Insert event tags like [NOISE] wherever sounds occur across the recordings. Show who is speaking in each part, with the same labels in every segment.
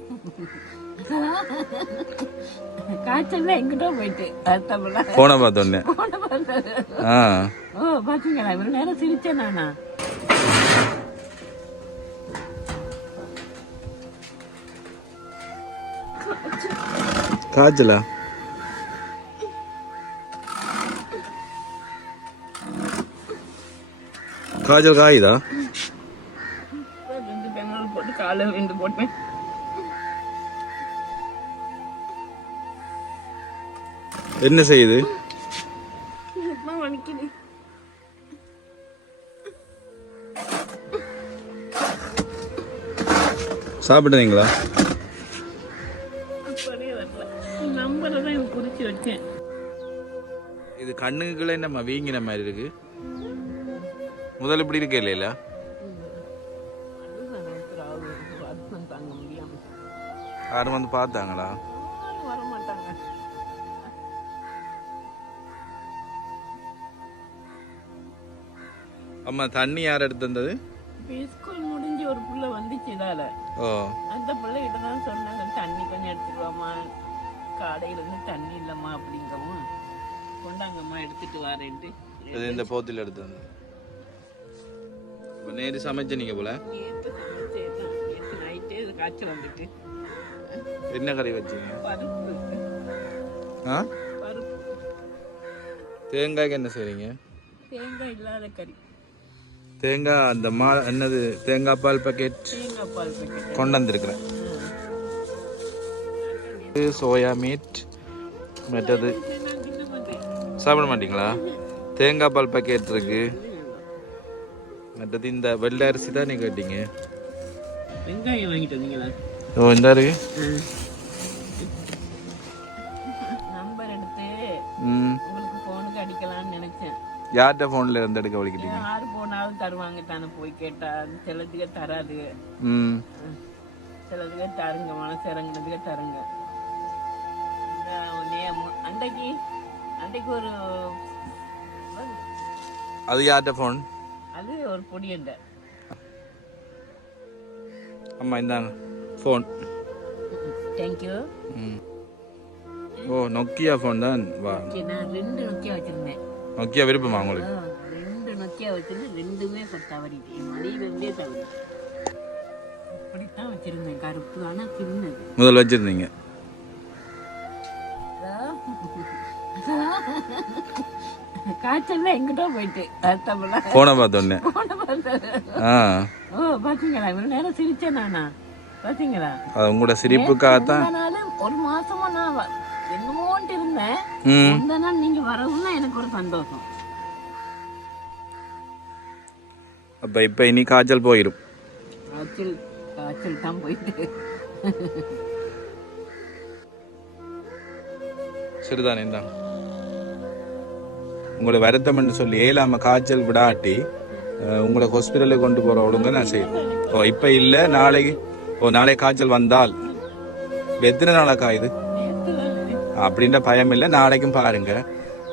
Speaker 1: [LAUGHS] காய்ச்சல்ல எங்கிட்ட போயிட்டு. அர்த்தமில்ல
Speaker 2: போன பார்த்தோன்னே. ஆ.
Speaker 1: ஓ பாத்தீங்களா? இவ்வளவு நேரம் சிரிச்சேன் நானா?
Speaker 2: காய்ச்சலா? காய்ச்சல் காயுதா?
Speaker 1: போட்டு காலை போட்டேன்.
Speaker 2: என்ன செய்யுது? சாப்பிட்டீங்களா இது கண்ணுக்குள்ளே நம்ம வீங்கின மாதிரி இருக்கு. முதல்ல இப்படி இருக்கே இல்லையில யாரும் வந்து பார்த்தாங்களா? அம்மா தண்ணி யார் எடுத்து வந்தது
Speaker 1: ஸ்கூல் முடிஞ்சு ஒரு புள்ள வந்துச்சு இதால.
Speaker 2: ஓ.
Speaker 1: அந்த பிள்ளைகிட்ட தான் சொன்னாங்க தண்ணி கொஞ்சம் எடுத்துட்டு வாம்மா. காலையில இருந்து தண்ணி இல்லம்மா அப்படிங்கவும். கொண்டாங்கம்மா எடுத்துட்டு வரேன்ட்டு.
Speaker 2: இது இந்த போத்தில் எடுத்து வந்தது. இப்போ நேரு சமைச்ச நீங்க போல
Speaker 1: நைட்டே இது காய்ச்சல் வந்துட்டு.
Speaker 2: என்ன கறி வச்சீங்க? ஆ?
Speaker 1: பருப்பு.
Speaker 2: தேங்காய்க்கு என்ன செய்றீங்க?
Speaker 1: தேங்காய் இல்லாத கறி.
Speaker 2: தேங்காய் அந்த மா என்னது தேங்காய் பால் பாக்கெட் கொண்டு வந்திருக்கிறேன் இது சோயா மீட் மற்றது சாப்பிட மாட்டீங்களா? தேங்காய் பால் பாக்கெட் இருக்கு. மற்றது இந்த வெள்ளை அரிசி தான் நீங்க கேட்டீங்க.
Speaker 1: வெங்காயம் வாங்கிட்டு வந்தீங்களா
Speaker 2: ஓ இந்த இருக்கு.
Speaker 1: நம்பர் எடுத்து உங்களுக்கு ஃபோனுக்கு அடிக்கலாம்னு நினைச்சேன்.
Speaker 2: யார்கிட்ட ஃபோனில் இருந்து எடுக்க வலிக்கிட்டீங்க?
Speaker 1: யாரு போனாலும் தருவாங்க தானே போய் கேட்டா. சிலதுக்கு தராது.
Speaker 2: ம்.
Speaker 1: சிலதுக்கு தருங்க மனசு இறங்குனதுக்கு தருங்க. அன்றைக்கு அன்றைக்கு ஒரு
Speaker 2: அது யார்கிட்ட ஃபோன்
Speaker 1: அது ஒரு பொடியண்ட
Speaker 2: அம்மா இந்தாங்க ஃபோன்
Speaker 1: தேங்க்யூ
Speaker 2: ம். ஓ நொக்கியா ஃபோன் தான்? வா.
Speaker 1: நான் ரெண்டு நொக்கியா வச்சிருந்தேன்.
Speaker 2: நொக்கியா விருப்பமா உங்களுக்கு?
Speaker 1: ரெண்டு நொக்கியா வச்சிருந்தேன் ரெண்டுமே இப்ப தவறிட்டு. என் மடியில இருந்தே தவறி. அப்படித்தான் வச்சிருந்தேன் கருப்பு. ஆனா சின்னது
Speaker 2: முதல்ல வச்சிருந்தீங்க.
Speaker 1: காய்ச்சல்ல எங்கிட்ட போயிட்டு
Speaker 2: பார்த்தோன்னே.
Speaker 1: போன ஓ பாத்தீங்களா? இவ்வளவு நேரம் சிரிச்சேன் நானா? பாத்தீங்களா?
Speaker 2: அது உங்களோட சிரிப்புக்காகத்தான்.
Speaker 1: ஒரு மாசமா நான் வ- என்னமோன்ட்டு இருந்தேன் இந்த நாள் நீங்க வரவுன்னா எனக்கு ஒரு சந்தோஷம்.
Speaker 2: அப்போ இப்போ இனி காய்ச்சல் போயிடும்
Speaker 1: காய்ச்சல் காய்ச்சல் தான் போயிட்டு.
Speaker 2: சரிதானே இந்தாங்க. உங்களை வருத்தம்னு சொல்லி ஏழாம காய்ச்சல் விடாட்டி உங்களை ஹாஸ்பிட்டலுக்கு கொண்டு போற ஒழுங்க நான் செய்யணும் ஓ இப்போ இல்லை நாளைக்கு ஓ நாளைக்கு காய்ச்சல் வந்தால். எத்தனை நாளா காயுது அப்படின்ற பயம் இல்லை நாளைக்கும் பாருங்க.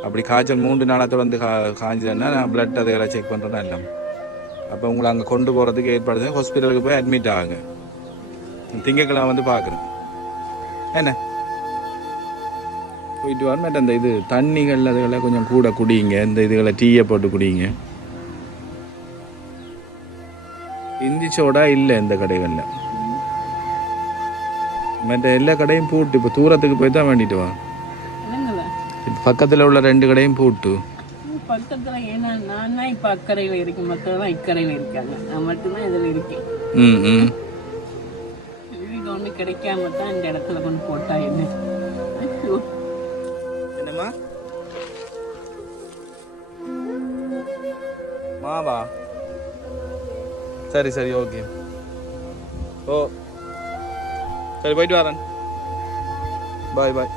Speaker 2: அப்படி காய்ச்சல் மூன்று நாளாக தொடர்ந்து கா காய்ஞ்சதுன்னா நான் பிளட் அதுகளை செக் பண்ணுறேன்னா இல்லை அப்போ உங்களை அங்கே கொண்டு போகிறதுக்கு ஏற்பாடு ஹாஸ்பிட்டலுக்கு போய் அட்மிட் ஆகுங்க. திங்கக்கிழமை வந்து பார்க்குறேன். என்ன? போயிட்டு வரமாட்டேன் அந்த இது தண்ணிகள் அதுகளை கொஞ்சம் கூட குடிங்க. இந்த இதுகளை டீயை போட்டு குடிங்க. இந்தி சோடா இல்லை இந்த கடைகளில். மற்ற எல்லா கடையும் பூட்டு இப்போ தூரத்துக்கு போய் தான் வேண்டிட்டு வா. பக்கத்தில் உள்ள ரெண்டு கடையும் பூட்டு.
Speaker 1: பக்கத்துல ஏன்னா நான் தான் இப்ப அக்கறையில இருக்கேன். மற்றவெல்லாம் இக்கரையில இருக்காங்க. நான் மட்டும்தான் இதுல இருக்கேன்.
Speaker 2: ம் ம்.
Speaker 1: வீடு ஒண்ணு கிடைக்காம தான் இந்த இடத்துல கொண்டு போட்டா என்ன.
Speaker 2: என்னம்மா? மாவா? சரி சரி ஓகே. ஓ சரி போயிட்டு வரேன் பாய் பாய்